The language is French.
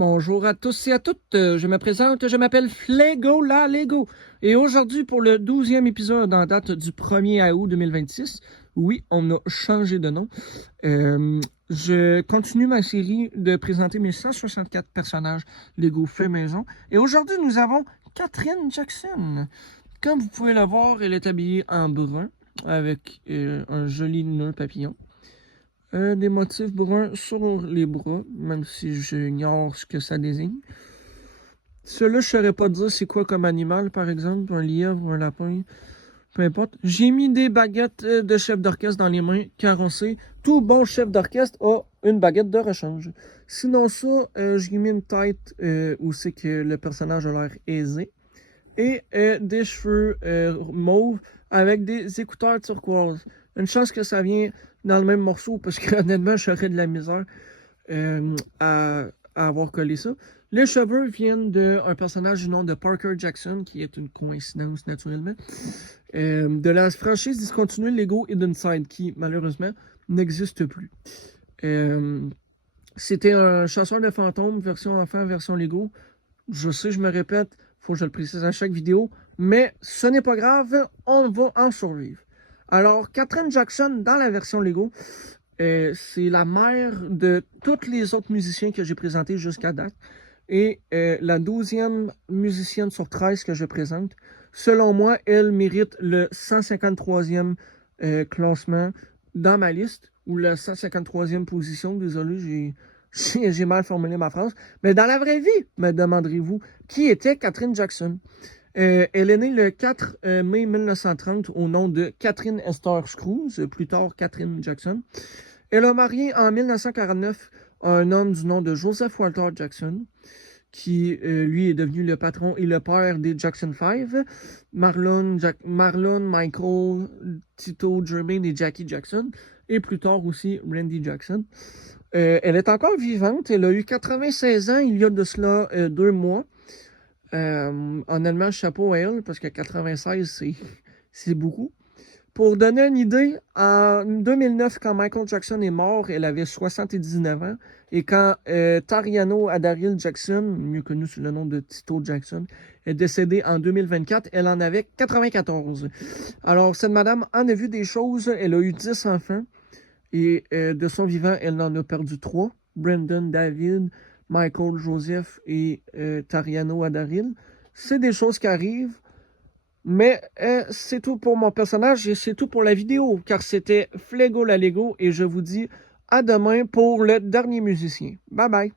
Bonjour à tous et à toutes, je me présente, je m'appelle Flego la Lego. Et aujourd'hui, pour le 12e épisode en date du 1er août 2026, oui, on a changé de nom. Je continue ma série de présenter mes 164 personnages Lego fait maison. Et aujourd'hui, nous avons Catherine Jackson. Comme vous pouvez le voir, elle est habillée en brun avec un joli nœud papillon. Des motifs bruns sur les bras, même si j'ignore ce que ça désigne. Ceux-là, je ne saurais pas dire c'est quoi comme animal, par exemple, un lièvre, un lapin, peu importe. J'ai mis des baguettes de chef d'orchestre dans les mains, car on sait, tout bon chef d'orchestre a une baguette de rechange. Sinon ça, j'ai mis une tête où c'est que le personnage a l'air aisé, et des cheveux mauves avec des écouteurs turquoise. Une chance que ça vient dans le même morceau parce que honnêtement, j'aurais de la misère à avoir collé ça. Les cheveux viennent d'un personnage du nom de Parker Jackson, qui est une coïncidence naturellement, de la franchise discontinuée Lego Hidden Side, qui malheureusement n'existe plus. C'était un chasseur de fantômes, version enfant, version Lego. Je sais, je me répète, faut que je le précise à chaque vidéo, mais ce n'est pas grave, on va en survivre. Alors, Catherine Jackson, dans la version Lego, c'est la mère de tous les autres musiciens que j'ai présentés jusqu'à date, et la 12e musicienne sur 13 que je présente. Selon moi, elle mérite le 153e classement dans ma liste, ou la 153e position, désolé, j'ai mal formulé ma phrase. Mais dans la vraie vie, me demanderez-vous, qui était Catherine Jackson? Elle est née le 4 mai 1930 au nom de Catherine Esther Screws, plus tard Catherine Jackson. Elle a marié en 1949 un homme du nom de Joseph Walter Jackson, qui lui est devenu le patron et le père des Jackson 5, Marlon, Michael, Tito, Jermaine et Jackie Jackson, et plus tard aussi Randy Jackson. Elle est encore vivante, elle a eu 96 ans il y a de cela 2 mois. Honnêtement, chapeau à elle, parce que 96, c'est beaucoup. Pour donner une idée, en 2009, quand Michael Jackson est mort, elle avait 79 ans. Et quand Tariano Adaril Jackson, mieux connu sous le nom de Tito Jackson, est décédée en 2024, elle en avait 94. Alors, cette madame en a vu des choses. Elle a eu 10 enfants. Et de son vivant, elle en a perdu 3. Brandon, David, Michael, Joseph et Tariano Adaril. C'est des choses qui arrivent. Mais c'est tout pour mon personnage et c'est tout pour la vidéo, car c'était Flego la Lego et je vous dis à demain pour le dernier musicien. Bye bye!